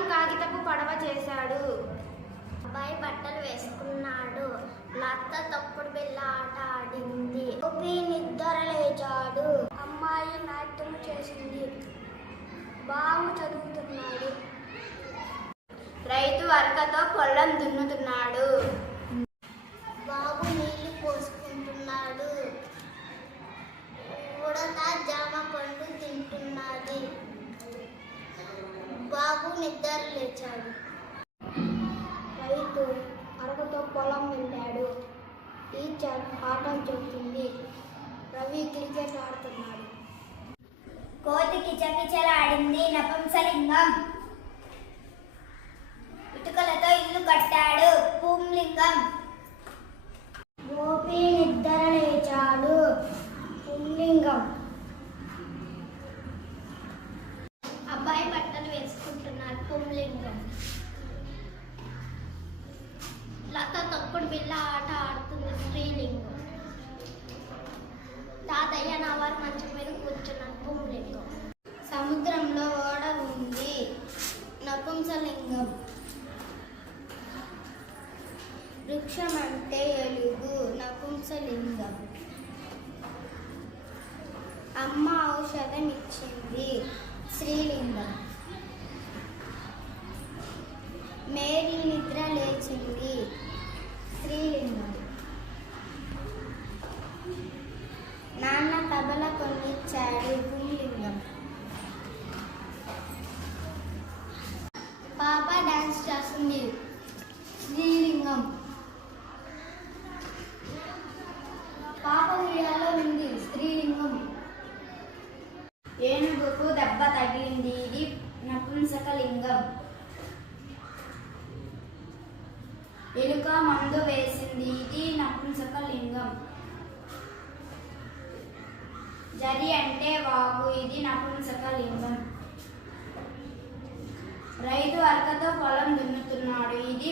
నీలం కాగితపు పడవ చేశాడు. అబ్బాయి బట్టలు వేసుకున్నాడు. లత్త తప్పుడు బిళ్ళ ఆట ఆడింది. గోపి నిద్ర లేచాడు. అమ్మాయి నాట్యం చేసింది. బాబు చదువుతున్నాడు. రైతు అరకతో పొలం దున్నుతున్నాడు. నిద్ర లేచాడు. రైతు అరకతో పొలం వెళ్ళాడు టీచర్ పాఠం చెబుతుంది. రవి క్రికెట్ ఆడుతున్నాడు. కోతి కిచకిచలాడింది నపంసలింగం. ఇటుకలతో ఇల్లు కట్టాడు. పూంలింగం గోపి నిద్ర లేచాడు పుంలింగం అబ్బాయి బట్టలు వేసుకుంటున్నాడు పుంలింగం లత పిల్ల ఆట ఆడుతుంది స్త్రీలింగం. తాతయ్య నవారు మంచం మీద కూర్చున్నాను పుంలింగం సముద్రంలో ఓడ ఉంది నపుంసలింగం. వృక్షం అంటే ఎలుగు నపుంసలింగం. అమ్మ ఔషధం ఇచ్చింది శ్రీలింగం డాన్స్ చేస్తుంది. స్త్రీలింగం పాప ఉయ్యాలో ఉంది స్త్రీలింగం ఏనుగుకు దెబ్బ తగిలింది ఇది నపుంసకలింగం. ఎలుక మందు వేసింది ఇది నపుంసకలింగం. జరి అంటే వాగు ఇది నపుంసకలింగం. పొలం దున్నుతున్నాడు ఇది